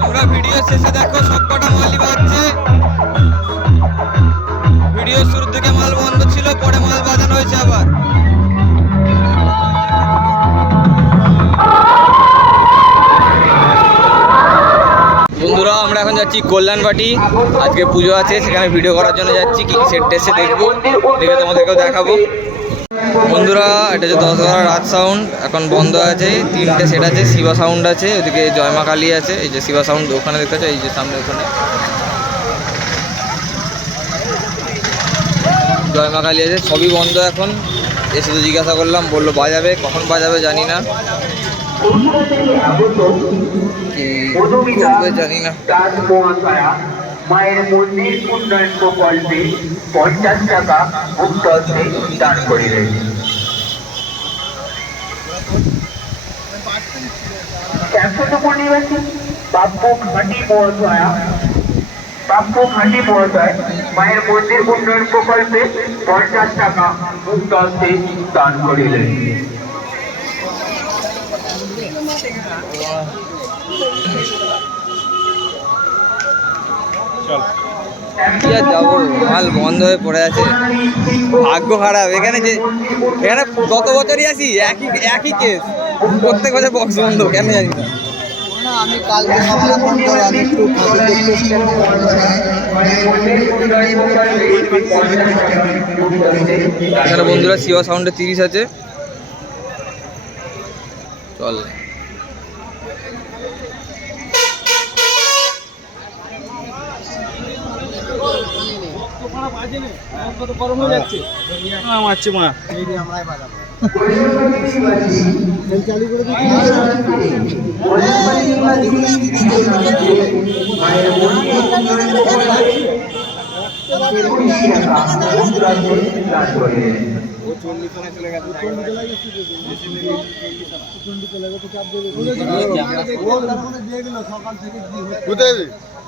তোমরা ভিডিও শেষে দেখো, সবকটা মালই বাজছে। ভিডিও শুরু থেকে মাল বন্ধ ছিল, পরে মাল বাজানো হয়েছে আবার। বন্ধুরা, আমরা এখন যাচ্ছি কল্যাণবাটি। আজকে পুজো আছে, সেখানে ভিডিও করার জন্য যাচ্ছি, কি সেট টেসে দেখব। দেখে তোমাদেরকেও দেখাবো। বন্ধুরা, এটা হচ্ছে দশ বারো রাত সাউন্ড এখন বন্ধ আছে, তিনটে সেট আছে, শিবা সাউন্ড আছে, ওদিকে জয়মা কালী আছে, এই যে শিবা সাউন্ড ওখানে দেখতে পাচ্ছ, এই যে সামনে ওখানে। জয়মা কালী আছে, সবই বন্ধ এখন। এসে তো জিজ্ঞাসা করলাম, বলল বাজাবে, কখন বাজাবে জানি না। জানি না। মায়ের মন্দির উন্নয়ন প্রকল্পে পঞ্চাশ টাকা মুক্ততে দান করিলেন একশোটুকু নিবাসী বাপ্পু ঘাটি মহাশয়া বাপ্পু ঘাটি মহাশয় মায়ের মন্দির উন্নয়ন প্রকল্পে পঞ্চাশ টাকা মুক্ততে দান করিলেন কি আর যাব? মাল বন্ধ হয়ে পড়ে আছে। ভাগ্য খারাপ। এখানে যে এখানে গত বছরই আসি একই একই কেস প্রত্যেক বছর বক্স বন্ধ কেন জানি না। না আমি কালকে সকালে ফোন করে আমি একটু ঠাকুর দেখতে এসেছিলাম। এখানে বন্ধুরা শিবা সাউন্ডে তিরিশ আছে। চল। মারছে মা চালু করে দিচ্ছি।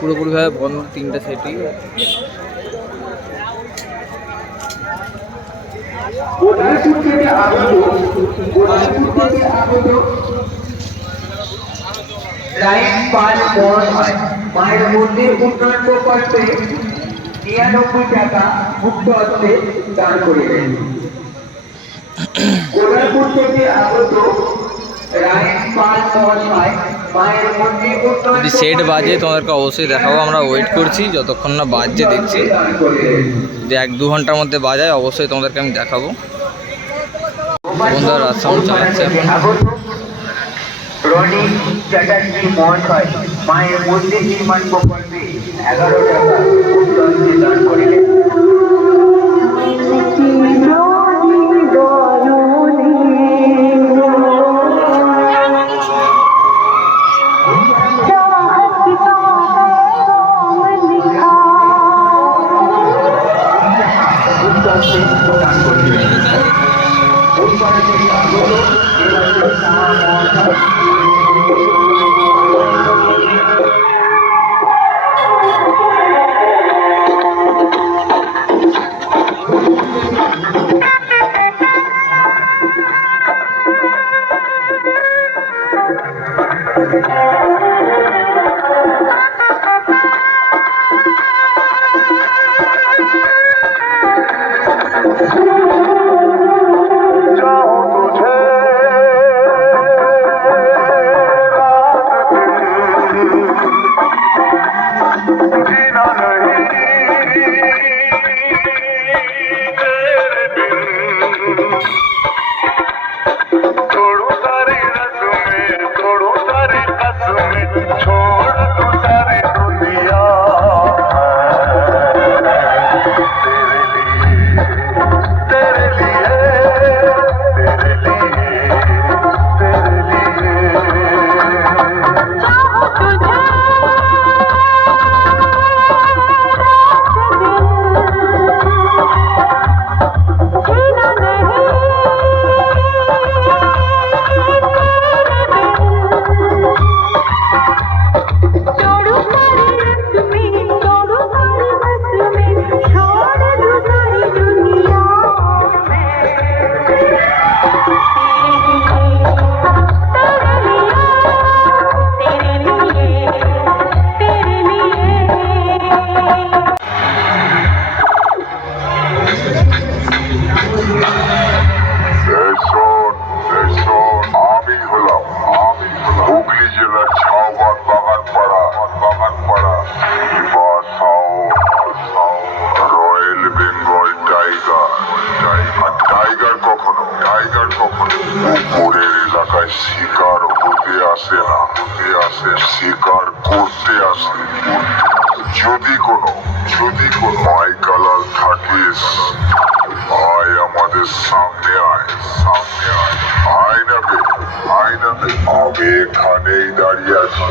পুরোপুরিভাবে বন্ধ তিনটা সেটই। লাইন পাঁচ মহাশয় মায়ের মন্দির উন্নয়ন প্রকল্পে নিরানব্বই টাকা মুক্ত অর্থে দান করিলেন কোলারপুর থেকে আগত রায়ন পাল মহাশয় যদি সেট বাজে, তোমাদেরকে অবশ্যই দেখাবো, আমরা ওয়েট করছি, যতক্ষণ না বাজছে দেখছি। দান করিলেন যে এক দু ঘণ্টার মধ্যে বাজায়, অবশ্যই তোমাদেরকে আমি দেখাবো। বন্ধুরা, রাত সাউন্ড চালাচ্ছে এখন। মহাশয় छोड़ो মানুষের শিকার করতে আসে যদি কোনো যদি কোনো মাই কালার থাকিস আয় আমাদের সামনে আয় সামনে আয়। আয় না বে আয় না বে আমি এখানেই দাঁড়িয়ে আছি।